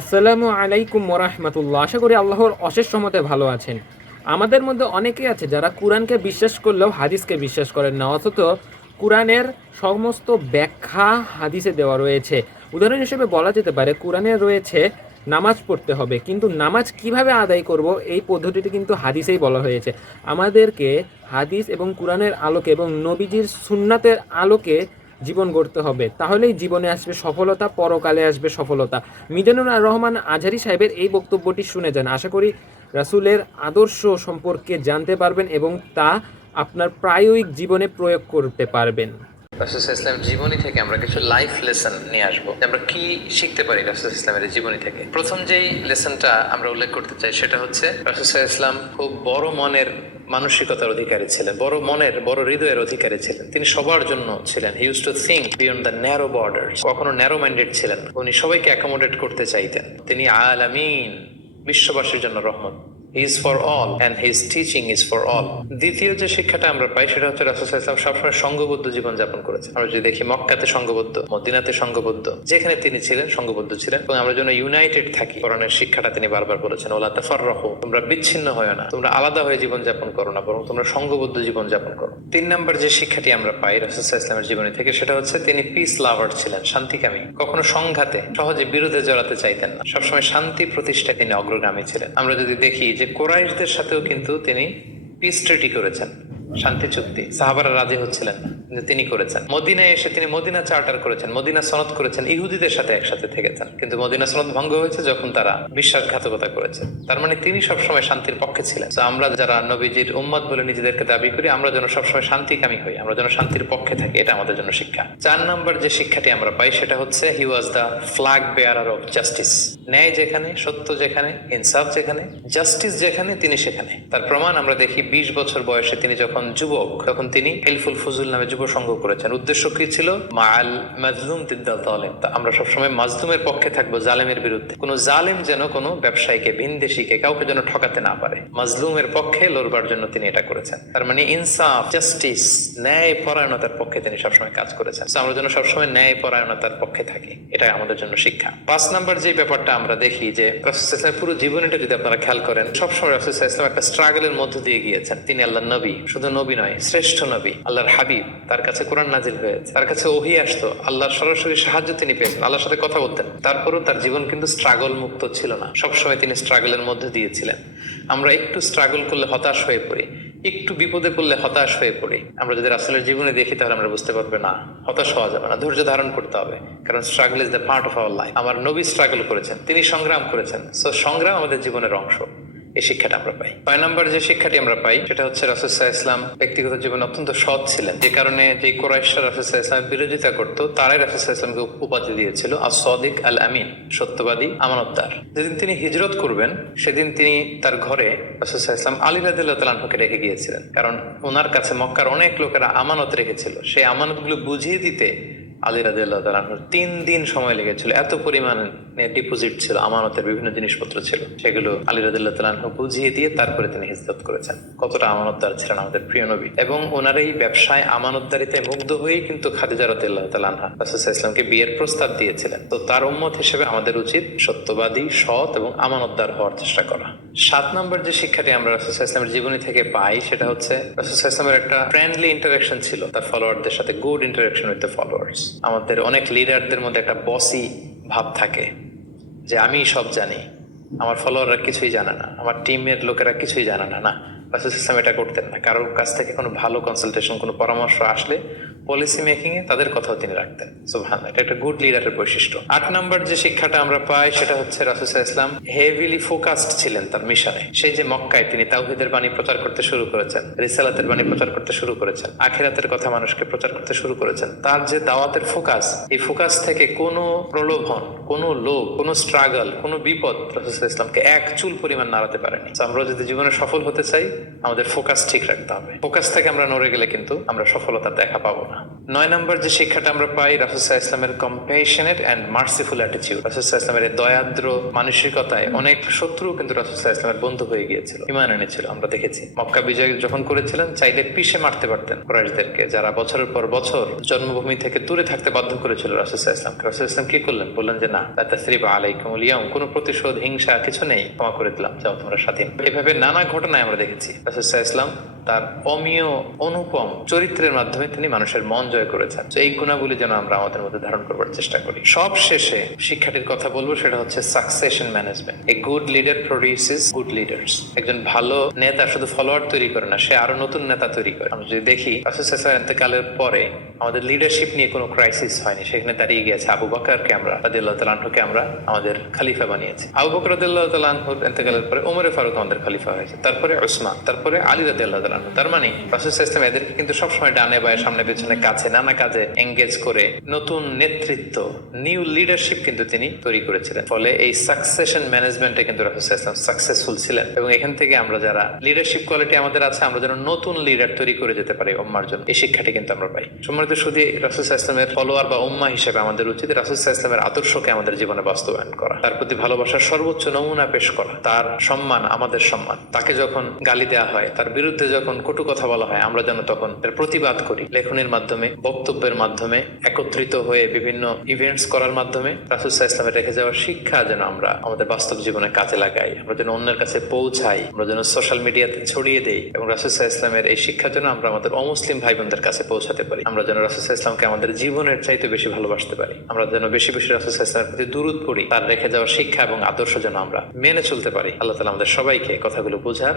আসসালামু আলাইকুম ওরহমতুল্লাহ আশা করি আল্লাহর অশেষ সমতে ভালো আছেন। আমাদের মধ্যে অনেকেই আছে যারা কোরআনকে বিশ্বাস করলেও হাদিসকে বিশ্বাস করেন না, অথচ কোরআনের সমস্ত ব্যাখ্যা হাদিসে দেওয়া রয়েছে। উদাহরণ হিসেবে বলা যেতে পারে, কোরআনে রয়েছে, নামাজ পড়তে হবে। কিন্তু নামাজ কীভাবে আদায় করব এই পদ্ধতিটি কিন্তু হাদিসেই বলা হয়েছে। আমাদেরকে হাদিস এবং কোরআনের আলোকে এবং নবীজির সুন্নাতের আলোকে জীবন গড়তে হবে। তাহলেই জীবনে আসবে সফলতা, পরকালে আসবে সফলতা। মিজানুর রহমান আজহারি সাহেবের এই বক্তব্যটি শুনে যান। আশা করি রাসুলের আদর্শ সম্পর্কে জানতে পারবেন এবং তা আপনার প্রায়োগিক জীবনে প্রয়োগ করতে পারবেন। রাসুল ইসলাম, জীবনী থেকে আমরা কিছু লাইফ লেসন নিয়ে আসব। আমরা কি শিখতে পারি রাসুল ইসলামের জীবনী থেকে? প্রথম যেই লেসনটা আমরা উল্লেখ করতে চাই সেটা হচ্ছে রাসুল ইসলাম খুব বড় মনের মানসিকতার অধিকারী ছিলেন, বড় মনের, বড় হৃদয়ের অধিকারী ছিলেন। তিনি সবার জন্য ছিলেন। He use to think beyond the narrow border কখনো ন্যারো মাইন্ডেড ছিলেন উনি সবাইকে অ্যাকোমোডেট করতে চাইতেন। তিনি আলামিন বিশ্ববাসীর জন্য রহমত। Is for all and his teaching is for all দ্বিতীয় যে শিক্ষাটা আমরা পাই সেটা হচ্ছে রাসুল ইসলাম সবসময় সঙ্গবদ্ধ জীবন যাপন করেছেন। আমরা যদি দেখি মক্কাতে সঙ্গবদ্ধ মদিনাতে সঙ্গবদ্ধ যেখানে তিনি ছিলেন সঙ্গবদ্ধ ছিলেন এবং আমরা যেন ইউনাইটেড থাকি। কোরআনের শিক্ষাটা তিনি বারবার বলেছেন, ওলা তাফার রহো তোমরা বিচ্ছিন্ন হয় না, তোমরা আলাদা হয়ে জীবন যাপন করো না, বরং তোমরা সঙ্গবদ্ধ জীবন যাপন করো। তিন নম্বর যে শিক্ষাটি আমরা পাই রাসুল ইসলামের জীবনী থেকে সেটা হচ্ছে তিনি পিস লাভার ছিলেন, শান্তিকামী। কখনো সংঘাতে, সহজে বিরোধে জড়াতে চাইতেন না। সবসময় শান্তি প্রতিষ্ঠায় তিনি অগ্রগামী ছিলেন। আমরা যদি দেখি যে কোরাইশদের সাথেও কিন্তু তিনি পিস ট্রিটি করেছেন। শান্তি চুক্তি। সাহাবারা রাজি হচ্ছিলেন কিন্তু তিনি করেছেন। মদিনায় এসে তিনি মদিনা চার্টার করেছেন, মদিনা সনদ করেছেন, ইহুদিদের সাথে একসাথে থেকেছেন। কিন্তু মদিনা সনদ ভঙ্গ হয়েছে যখন তারা বিশ্বাসঘাতকতা করেছে। তার মানে তিনি সবসময় শান্তির পক্ষে ছিলেন। তো আমরা যারা নবীজির উম্মত বলে নিজেদেরকে দাবি করি, আমরা যেন সবসময় শান্তিকামী হই, আমরা যেন শান্তির পক্ষে থাকি, এটা আমাদের জন্য শিক্ষা। চার নম্বর যে শিক্ষাটি আমরা পাই সেটা হচ্ছে he was the flag bearer of justice ন্যায় যেখানে, সত্য যেখানে, ইনসাফ যেখানে জাস্টিস যেখানে, তিনি সেখানে। তার প্রমাণ আমরা দেখি বিশ বছর বয়সে তিনি যখন যুবক, তখন তিনি হেলফুল ফজুল নামে যুব সংঘ করেছেন। উদ্দেশ্য কি ছিল? মাল মাজলুম তিদ্দাল তালেম তা আমরা সবসময় মাজলুমের পক্ষে থাকব জালেমের বিরুদ্ধে। কোনো জালেম যেন কোনো ব্যবসায়ীকে, ভিনদেশিকে কাউকে যেন ঠকাতে না পারে। মাজলুমের পক্ষে লড়বার জন্য তিনি এটা করেছেন। তার মানে ইনসাফ, জাস্টিস ন্যায় পরায়ণতার পক্ষে তিনি সবসময় কাজ করেছেন। আমরা যেন সবসময় ন্যায় পরায়ণতার পক্ষে থাকি এটা আমাদের জন্য শিক্ষা। পাঁচ নাম্বার যে ব্যাপারটা আমরা দেখি যে, রাসূল পুরো জীবনীটা যদি আপনারা খেয়াল করেন, সবসময় রাসূল ইসলাম একটা স্ট্রাগলের মধ্যে দিয়ে গিয়েছেন। তিনি আল্লাহ নবী। শুধু নবী নয়, শ্রেষ্ঠ নবী। আল্লাহর হাবিব তার কাছে কোরআন নাজিল হয়েছে। তার কাছে ওহি আসতো। আল্লাহর সরাসরি সাহায্য তিনি পেয়েছেন। আল্লাহর সাথে কথা বলতেন। তারপরেও তার জীবন কিন্তু স্ট্রাগল মুক্ত ছিল না। সবসময় তিনি স্ট্রাগলের মধ্যে দিয়েছিলেন। আমরা একটু স্ট্রাগল করলে হতাশ হয়ে পড়ি। একটু বিপদে পড়লে হতাশ হয়ে পড়ি। আমরা যদি রাসুলের জীবনে দেখি, তাহলে আমরা বুঝতে পারব, না, হতাশ হওয়া যাবে না, ধৈর্য ধারণ করতে হবে। কারণ struggle is the part of our life আমার নবী স্ট্রাগল করেছেন, তিনি সংগ্রাম করেছেন। সো সংগ্রাম আমাদের জীবনের অংশ। এই শিক্ষাটা আমরা পাই। ছয় নম্বর যে শিক্ষাটি আমরা পাই, সেটা হচ্ছে রাসুসাহ ইসলাম ব্যক্তিগত জীবনে অত্যন্ত সৎ ছিলেন। যে কারণে যে কোরাইশা রাসুসাহ ইসলামের বিরোধিতা করতো, তারাই রাসুসাহ ইসলামকে উপাধি দিয়েছিল আর সদিক আল আমিন সত্যবাদী আমানতদার। যেদিন তিনি হিজরত করবেন, সেদিন তিনি তার ঘরে রাসুসাহ ইসলাম আলী রাদিল্লাহকে রেখে গিয়েছিলেন। কারণ ওনার কাছে মক্কার অনেক লোকেরা আমানত রেখেছিল। সেই আমানতগুলো বুঝিয়ে দিতে আলী রাদিল্লাহ তালাহুর তিন দিন সময় লেগেছিল। এত পরিমাণে ডিপোজিট ছিল, আমানতের বিভিন্ন জিনিসপত্র ছিল। সেগুলো আলী রাদিল্লাহ তালাহু বুঝিয়ে দিয়ে তারপরে তিনি হিজরত করেছেন। কতটা আমানতদার ছিলেন আমাদের প্রিয় নবী। এবং ওনার এই ব্যবসায় আমানতদারিতে মুগ্ধ হয়েই কিন্তু খাদিজা রাদিল্লাহ তালাহা রাসুসাহ ইসলামকে বিয়ের প্রস্তাব দিয়েছিলেন। তো তার উম্মত হিসেবে আমাদের উচিত সত্যবাদী, সৎ এবং আমানতদার হওয়ার চেষ্টা করা। সাত নম্বর যে শিক্ষাটি আমরা রাসুসাহ ইসলামের জীবনী থেকে পাই, সেটা হচ্ছে রাসুসাহ ইসলামের একটা ফ্রেন্ডলি ইন্টারাকশন ছিল। তার ফলোয়ারদের সাথে good interaction with the followers আমাদের অনেক লিডারদের মধ্যে একটা বসি ভাব থাকে যে আমি সব জানি। আমার ফলোয়াররা কিছুই জানে না। আমার টিমের লোকেরা কিছুই জানে না না। রাসুল ইসলাম এটা করতেন না কারোর কাছ থেকে কোনো ভালো কনসালটেশন কোনো পরামর্শ আসলে পলিসি মেকিং এ তাদের কথাও তিনি রাখতেন। সো সুবহান এটা একটা গুড লিডারের বৈশিষ্ট্য। আট নম্বর যে শিক্ষাটা আমরা পাই সেটা হচ্ছে রাসুল ইসলাম হেভিলি ফোকাসড ছিলেন তার মিশনে। সেই যে মক্কায় তিনি তাওহিদের বাণী প্রচার করতে শুরু করেছেন, রিসালাতের বাণী প্রচার করতে শুরু করেছেন, আখিরাতের কথা মানুষকে প্রচার করতে শুরু করেছেন, তার যে দাওয়াতের ফোকাস এই ফোকাস থেকে কোনো প্রলোভন, কোনো লোভ, কোনো স্ট্রাগল কোনো বিপদ রাসুল ইসলামকে এক চুল পরিমাণ নাড়াতে পারেনি। আমরা যদি জীবনে সফল হতে চাই আমাদের ফোকাস ঠিক রাখতে হবে। ফোকাস থেকে আমরা নড়ে গেলে কিন্তু আমরা সফলতা দেখা পাবো না। নয় নম্বর যে শিক্ষাটা আমরা পাই রাসুসাহ ইসলামের কম্পেশনেট অ্যান্ড মার্সিফুল অ্যাটিচিউড রাসুসাহ ইসলামের দয়াদ্র মানসিকতায় অনেক শত্রু কিন্তু রাসুসাহ ইসলামের বন্ধু হয়ে গিয়েছিল। ইমান এনেছিল, আমরা দেখেছি। মক্কা বিজয় যখন করেছিলেন, চাইলে পিষে মারতে পারতেন কুরাইশদেরকে, যারা বছরের পর বছর জন্মভূমি থেকে দূরে থাকতে বাধ্য করেছিল রাসুসাহ ইসলামকে রাসুল ইসলাম কি করলেন? বললেন যে, না তাসরিবা আলাইকুম ইয়াম কোনো প্রতিশোধ, হিংসা কিছু নেই। ক্ষমা করে দিলাম, যাও তোমরা স্বাধীন। এভাবে নানা ঘটনায় আমরা দেখেছি। রাসুসাহ ইসলাম তার অমীয় অনুপম চরিত্রের মাধ্যমে তিনি মানুষের মন জয় করেছেন। এই গুণাবলী যেন আমরা আমাদের মধ্যে ধারণ করবার চেষ্টা করি। সব শেষে শিক্ষাটির কথা বলব, সেটা হচ্ছে succession management a good leader produces good leaders একজন ভালো নেতা শুধু ফলোয়ার তৈরি করে না, সে আরও নতুন নেতা তৈরি করে। আমরা যদি দেখি রাসুসাহ এতেকালের পরে আমাদের লিডারশিপ নিয়ে কোনো ক্রাইসিস হয়নি। সেখানে দাঁড়িয়ে গিয়েছে আবু বকরকে আমরা, রাদিয়াল্লাহু তাআলা আনহুকে আমরা আমাদের খালিফা বানিয়েছি। আবু বকর রাদিয়াল্লাহু তাআলা আনহুর ইন্তেকালের পরে ওমরে ফারুক আমাদের খালিফা হয়েছে। তারপরে ওসমান তারপরে আলী তাআলা আনহু। তার মানে রাসূল ইসলাম এদেরকে কিন্তু সবসময় ডানে বায়ে সামনে পেছনে কাছে, নানা কাজে এঙ্গেজ করে নতুন নেতৃত্ব নিউ লিডারশিপ কিন্তু তিনি তৈরি করেছিলেন। ফলে এই সাকসেশন ম্যানেজমেন্টে কিন্তু রাসূল ইসলাম সাকসেসফুল ছিলেন। এবং এখান থেকে আমরা যারা লিডারশিপ কোয়ালিটি আমাদের আছে, আমরা যেন নতুন লিডার তৈরি করে যেতে পারি উম্মার জন্য। এই শিক্ষাটি কিন্তু আমরা পাই। সম্মানিত শুধু রাসুল ইসলামের ফলোয়ার বা উম্মা হিসেবে আমাদের উচিত রাসুল ইসলামের আদর্শকে আমাদের জীবনে বাস্তবায়ন করা। তার প্রতি ভালোবাসার সর্বোচ্চ নমুনা পেশ করা। তার সম্মান, আমাদের সম্মান। তাকে যখন গালি দেওয়া হয়, তার বিরুদ্ধে যখন কটু কথা বলা হয়, আমরা যেন তখন এর প্রতিবাদ করি। লেখনের মাধ্যমে, বক্তব্যের মাধ্যমে, একত্রিত হয়ে বিভিন্ন ইভেন্টস করার মাধ্যমে রাসুল ইসলামের রেখে যাওয়ার শিক্ষা যেন আমরা আমাদের বাস্তব জীবনে কাজে লাগাই। আমরা যেন অন্যের কাছে পৌঁছাই, আমরা যেন সোশ্যাল মিডিয়াতে ছড়িয়ে দেই এবং রাসুল ইসলামের এই শিক্ষা যেন আমরা আমাদের অমুসলিম ভাই বোনদের কাছে পৌঁছাতে পারি। আমরা যেন রাসুল ইসলামকে আমাদের জীবনের চাইতে বেশি ভালোবাসতে পারি। আমরা যেন বেশি বেশি রাসুল ইসলামের প্রতি দূরত পড়ি, তার রেখে যাওয়া শিক্ষা এবং আদর্শ যেন আমরা মেনে চলতে পারি। আল্লাহ তালা আমাদের সবাইকে কথাগুলো বোঝার